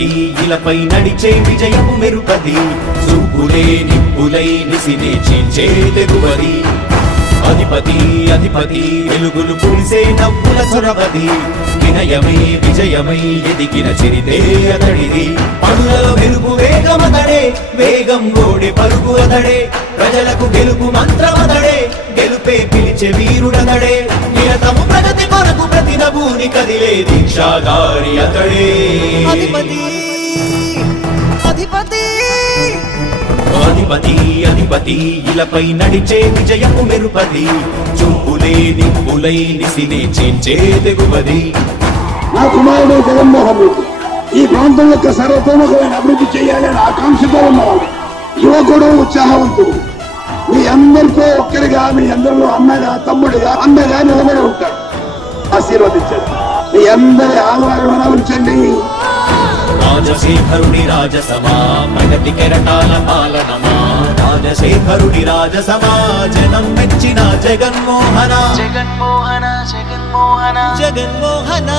అధిపతి ఇలపై నడిచే విజయము మెరుపది చూపులే నిప్పులై నిసినే చీల్చే తెగువది అధిపతి అధిపతి వెలుగులు పులిసే నవ్వుల చొరవది వినయమై విజయమై ఎదిగిన చరితే అతడిది పనులలో వెలుగు వేగమతడే వేగం గోడే పరుగు అతడే ప్రజలకు గెలుపు మంత్రమతడే గెలుపే పిలిచే వీరుడతడే నిరతము ప్రగతి కొరకు ప్రతి నభూని కదిలే దీక్షాధారి అతడే అధిపతి అధిపతి అధిపతి అధిపతి ఇలపై నడిచే విజయము మెరుపది చూపులే నిప్పులై నిసినే చీల్చే తెగువది నా కుమారుడు జగన్మోహన్ రెడ్డి ఈ ప్రాంతం యొక్క సర్వతోముఖమైన అభివృద్ధి చేయాలని ఆకాంక్షతో ఉన్నవాడు యువకుడు ఉత్సాహవంతుడు మీ అందరితో ఒక్కరిగా మీ అందరిలో అన్నగా తమ్ముడిగా అండగా నిలబడి ఉంటాడు ఆశీర్వదించండి మీ అందరి ఆదరణ ఉంచండి రాజశేఖరుడి రాజసమా ప్రగతి కెరటాల పాలనమా రాజశేఖరుడి రాజసమా జనం మెచ్చిన జగన్మోహన జగన్మోహన జగన్మోహన జగన్మోహన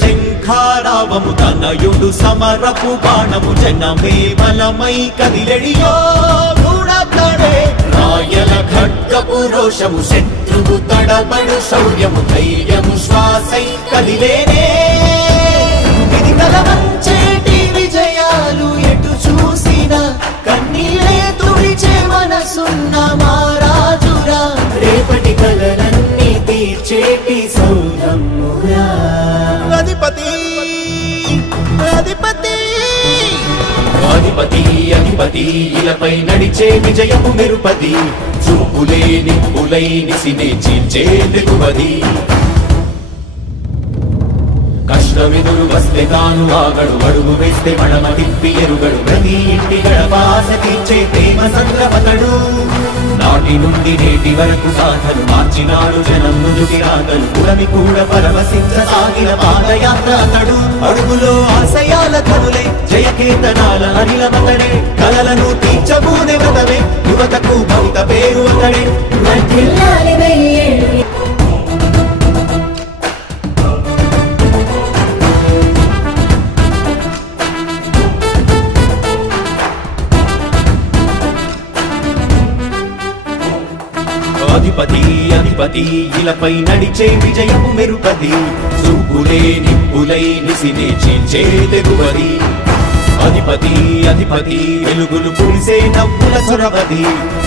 శంఖారావము తనయుడు సమరపు బాణము జనమే బలమై కదిలెడియో గూడతడే రాయల ఖడ్గపు రోషము శత్రువు తడబడు శౌర్యము ధైర్యము శ్వాసై కదిలేనే ఇది కలవంచేటి విజయాలు ఎటు చూసిన కన్నీలే తుడిచే మనసున్న మారాజురా రేపటి కలలన్నీ తీర్చేటి సౌరమ్మురా అధిపతి అధిపతి అధిపతి అధిపతి ఇలపై నడిచే విజయము మెరుపది చూపులే నిప్పులై నిసినే చీల్చే తెగువది కష్టమెదురు వస్తే తాను ఆగడు అడుగు వేస్తే మడమ తిప్పి ఎరుగడు ప్రతి ఇంటి గడపాస తీర్చే ప్రేమ సంద్రపతడు నాటి నుండి నేటి వరకు సాధలు మార్చినాడు జనం నుదుటి రాగలు పురమి కూడా పరవశించసాగిన పాదయాత్ర అతడు అడుగులో ఆశయాల కనులే జయకేతనాల అనిలమతడే కలలను తీర్చబూనే వ్రతమే యువతకు భవిత పేరు అతడే అధిపతి అధిపతి ఇలపై నడిచే విజయము మెరుపది చూపులే నిప్పులై నిసినే చీల్చే తెగువది అధిపతి అధిపతి వెలుగులు పులిసే నవ్వుల చొరవది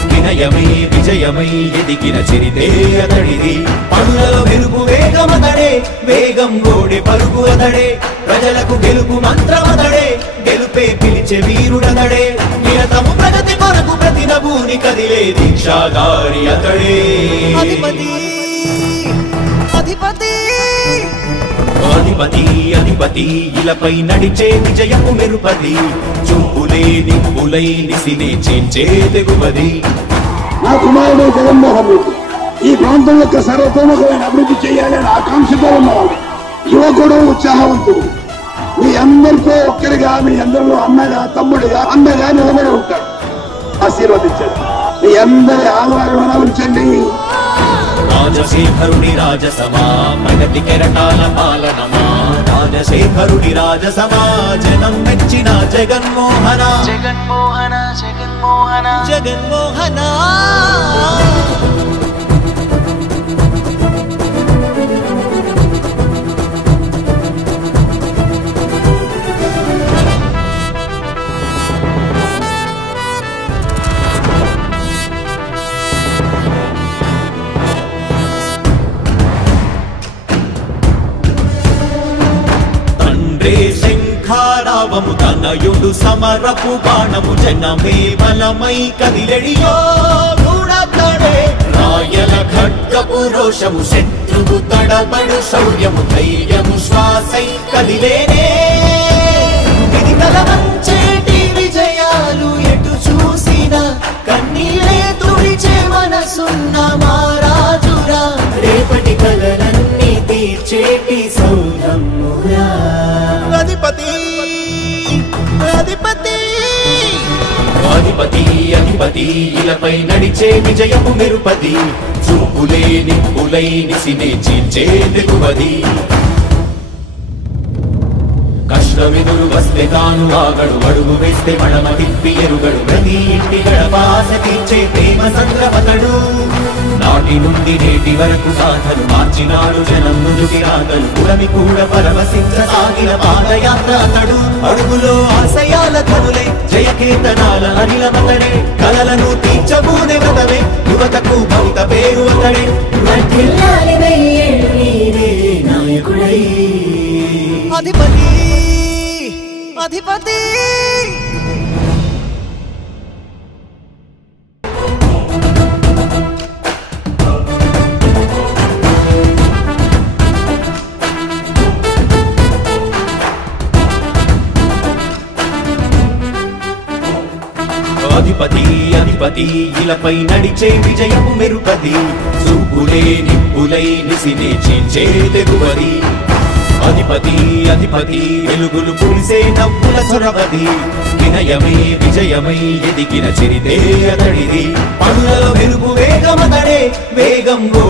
వినయమై విజయమై ఎదిగిన చరితే అతడిది పనులలో వెలుగు వేగమతడే వేగం గోడే పరుగు అతడే ప్రజలకు గెలుపు మంత్రమతడే గెలుపే పిలిచే వీరుడతడే నిరతము ప్రగతి కొరకు ప్రతి నభూని కదిలే దీక్షాధారి అతడే అధిపతి అధిపతి అధిపతి అధిపతి ఇలపై నడిచే విజయము మెరుపది చూపులే నిప్పులై నిసినే చీల్చే తెగువది నా కుమారుడు జగన్మోహన్ రెడ్డి ఈ ప్రాంతం యొక్క సర్వతోముఖమైన అభివృద్ధి చేయాలని ఆకాంక్షతో ఉన్నవాడు యువకుడు ఉత్సాహవంతుడు మీ అందరితో ఒక్కరిగా మీ అందరిలో అన్నగా తమ్ముడిగా అండగా నిలబడి ఉంటాడు ఆశీర్వదించండి మీ అందరి ఆదరణ ఉంచండి రాజశేఖరుడి రాజసమా ప్రగతి కెరటాల పాలనమా రాజశేఖరుడి రాజసమా జనం మెచ్చిన జగన్మోహన జగన్మోహన జగన్మోహన జగన్మోహన శంఖారావము తనయుడు సమరపు బాణము జనమే బలమై కదిలెడియో గూడతడే రాయల ఖడ్గపు రోషము శత్రువు తడబడు శౌర్యము ధైర్యము శ్వాసై కదిలేనే ఇది కలవంచేటి విజయాలు ఎటు చూసిన కన్నీలే తుడిచే మనసున్న నిలిచేటి సౌధమురా అధిపతి అధిపతి అధిపతి అధిపతి ఇలపై నడిచే విజయము మెరుపది చూపులే నిప్పులై నిసినే చీల్చే దిగువది కష్టమెదురు వస్తే తాను ఆగడు అడుగు వేస్తే మడమ తిప్పి ఎరుగడు ప్రతి ఇంటి గడపాస తీర్చే ప్రేమ సంద్రపతడు నాటి నుండి నేటి వరకు సాధలు మార్చినాడు జనం నుదుటి రాగలు పురమి కూడా పరవశించసాగిన పాదయాత్ర అతడు అడుగులో ఆశయాల కనులే జయకేతనాల అనిలమతడే కలలను తీర్చబూనే వ్రతమే యువతకు భవిత పేరు అతడే నాయకుడై అధిపతి అధిపతి అధిపతి అధిపతి ఇలపై నడిచే విజయము మెరుపది చూపులే నిప్పులై నిసినే చీల్చే తెగువది అధిపతి అధిపతి వెలుగులు పులిసే నవ్వుల చొరవది వినయమై విజయమై ఎదిగిన చరితే అతడిది పనులలో వెలుగు వేగమతడే వేగం